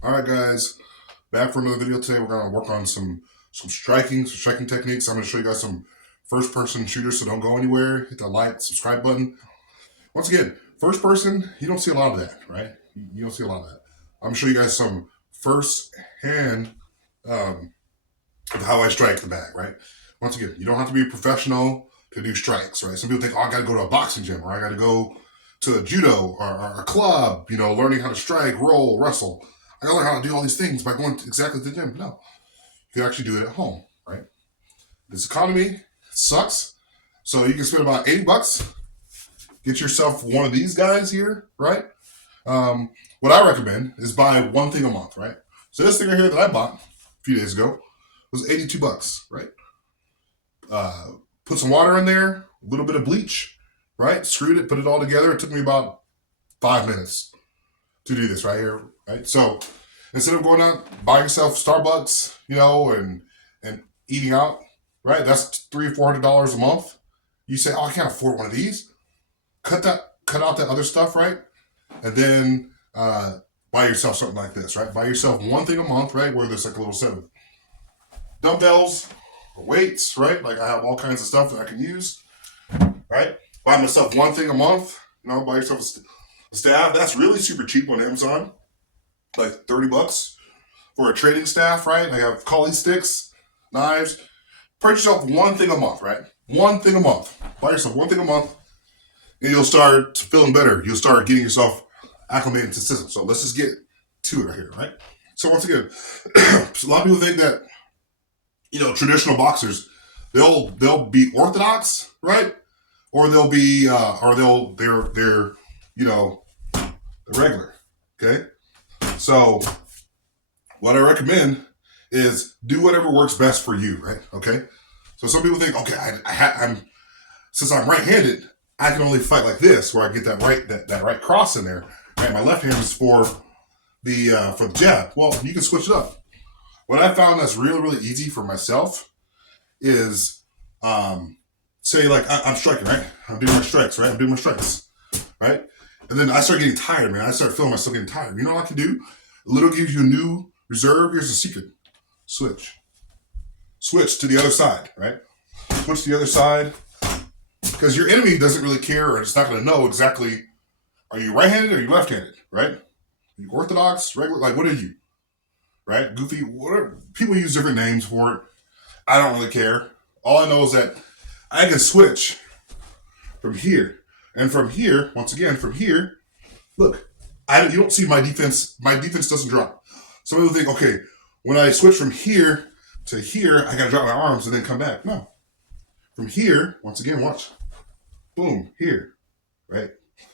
All right, guys, back for another video today. We're gonna work on some striking techniques. I'm gonna show you guys some first person shooters, so don't go anywhere. Hit the like, subscribe button. Once again, first person, you don't see a lot of that, right? You don't see a lot of that. I'm gonna show you guys some first hand of how I strike the bag, right? Once again, you don't have to be a professional to do strikes, right? Some people think, oh, I gotta go to a boxing gym, or I gotta go to a judo or a club, learning how to strike, roll, wrestle. I gotta learn how to do all these things by going exactly to the gym. No, you can actually do it at home, right? This economy sucks, so you can spend about $80. Get yourself one of these guys here, right? What I recommend is buy one thing a month, right? So this thing right here that I bought a few days ago was $82, right? Put some water in there, a little bit of bleach, right? Screwed it, put it all together. It took me about 5 minutes to do this right here, right? So instead of going out, buy yourself Starbucks, and eating out, right? That's $300 or $400 a month. You say, oh, I can't afford one of these. Cut out that other stuff, right? And then buy yourself something like this, right? Buy yourself one thing a month, right? Where there's like a little set of dumbbells, or weights, right? Like I have all kinds of stuff that I can use, right? Buy myself one thing a month, buy yourself a staff. That's really super cheap on Amazon, like $30 for a training staff, right? I have Kali sticks, knives. Purchase yourself one thing a month, right? One thing a month. Buy yourself one thing a month, and you'll start feeling better. You'll start getting yourself acclimated to the system. So let's just get to it right here, right? So once again, a lot of people think that traditional boxers, they'll be orthodox, right? Or they'll be they're regular. Okay? So what I recommend is do whatever works best for you, right? Okay? So some people think, okay, I'm since I'm right-handed, I can only fight like this, where I get that right cross in there. Right? My left hand is for the jab. Well, you can switch it up. What I found that's really, really easy for myself is, say like I'm striking, right? I'm doing my strikes, right? I'm doing my strikes, right? And then I start getting tired, man. I start feeling myself getting tired. You know what I can do? A little gives you a new reserve. Here's the secret. Switch to the other side, right? Switch to the other side. Because your enemy doesn't really care, or it's not going to know exactly, are you right-handed or are you left-handed, right? Are you orthodox, regular? Like, what are you? Right? Goofy, whatever. People use different names for it. I don't really care. All I know is that I can switch from here. And from here, once again, from here, look, you don't see my defense. My defense doesn't drop. Some people think, okay, when I switch from here to here, I got to drop my arms and then come back. No. From here, once again, watch. Boom, here, right?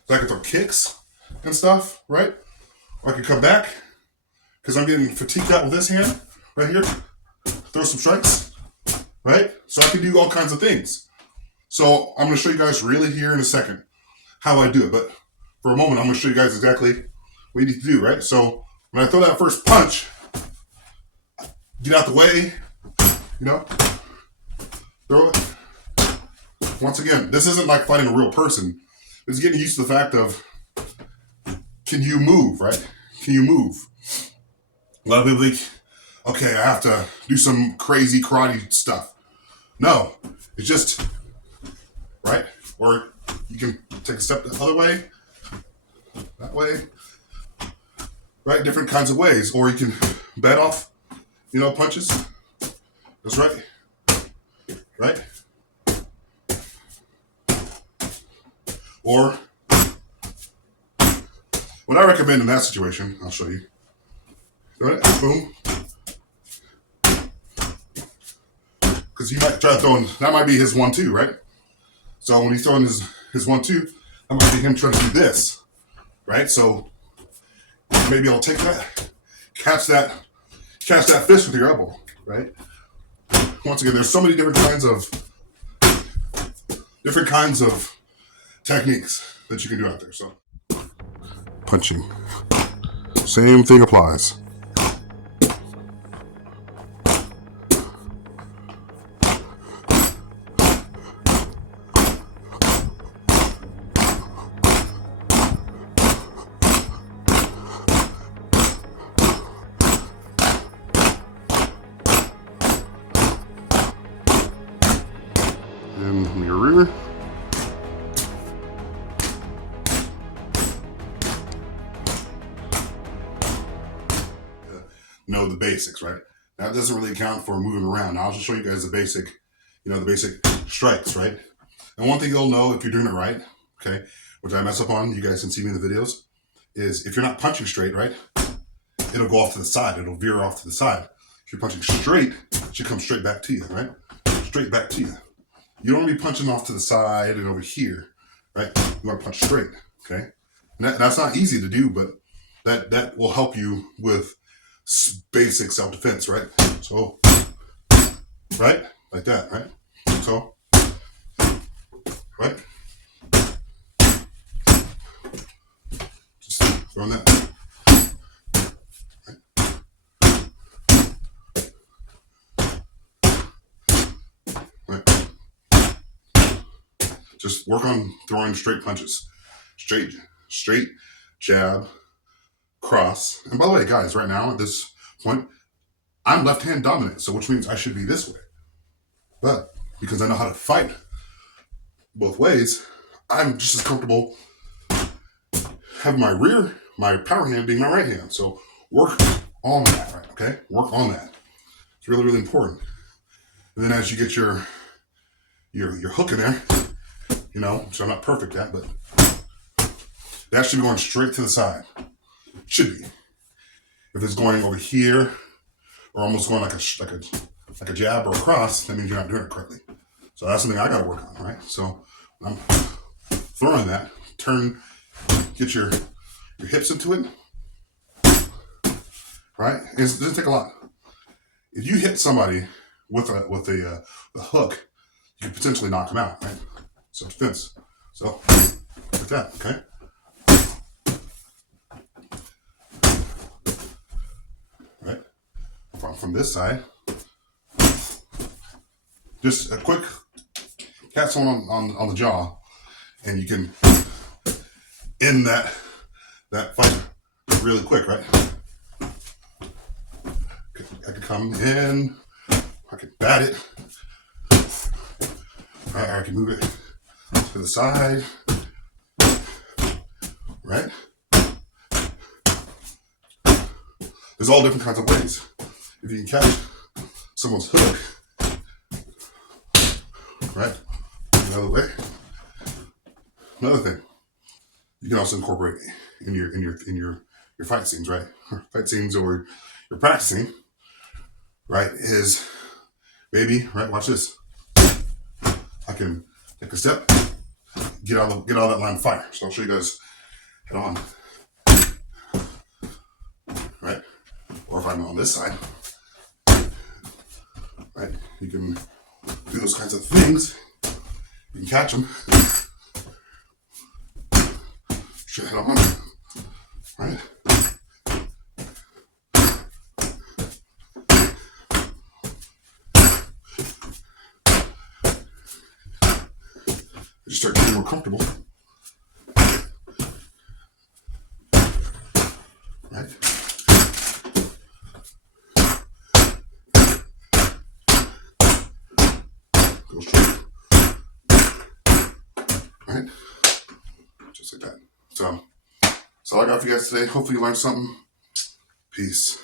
So I can throw kicks and stuff, right? Or I can come back because I'm getting fatigued out with this hand right here. Throw some strikes, right? So I can do all kinds of things. So I'm going to show you guys really here in a second how I do it. But for a moment, I'm going to show you guys exactly what you need to do, right? So when I throw that first punch, get out the way, throw it. Once again, this isn't like fighting a real person. It's getting used to the fact of, can you move, right? Can you move? A lot of people think, okay, I have to do some crazy karate stuff. No, it's just, right? Or you can take a step the other way, that way, right? Different kinds of ways. Or you can bat off, punches. That's right. Right? Or what I recommend in that situation, I'll show you. Right? Boom. Because he might try throwing, that might be his 1-2, right? So when he's throwing his 1-2, that might be him trying to do this, right? So maybe I'll take that, catch that fist with your elbow, right? Once again, there's so many different kinds of techniques that you can do out there. So punching, same thing applies. know the basics, right? That doesn't really account for moving around. Now I'll just show you guys the basic, the basic strikes, right? And one thing you'll know if you're doing it right, okay, which I mess up on, you guys can see me in the videos, is if you're not punching straight, right, it'll go off to the side. It'll veer off to the side. If you're punching straight, it should come straight back to you, right? Straight back to you. You don't want to be punching off to the side and over here, right? You want to punch straight, okay? And that's not easy to do, but that will help you with basic self-defense, right? So, right? Like that, right? So, right? Just throwing that. Right? Just work on throwing straight punches. Straight, jab, cross. And by the way, guys, right now at this point, I'm left-hand dominant, so which means I should be this way. But because I know how to fight both ways, I'm just as comfortable having my power hand being my right hand. So work on that, right? Okay? Work on that. It's really, really important. And then as you get your hook in there, so I'm not perfect at, but that should be going straight to the side. Should be. If it's going over here or almost going like a jab or a cross, that means you're not doing it correctly. So that's something I got to work on, right? So when I'm throwing that, get your hips into it, right? It doesn't take a lot. If you hit somebody with a hook, you could potentially knock them out, right? So defense. So like that, okay? Right? From this side, just a quick catch someone on the jaw, and you can end that fight really quick, right? I could come in, I could bat it, right? I can move it to the side, right? There's all different kinds of ways. If you can catch someone's hook, right? Another way. Another thing, you can also incorporate in your fight scenes, right? Fight scenes, or you're practicing, right? Is maybe, right? Watch this. I can take a step, get out of that line of fire. So I'll show you guys head on, right? Or if I'm on this side, right? You can do those kinds of things. You can catch them. Straight head on, right? You start getting more comfortable, right? Go straight, right? Just like that. So that's all I got for you guys today. Hopefully you learned something. Peace.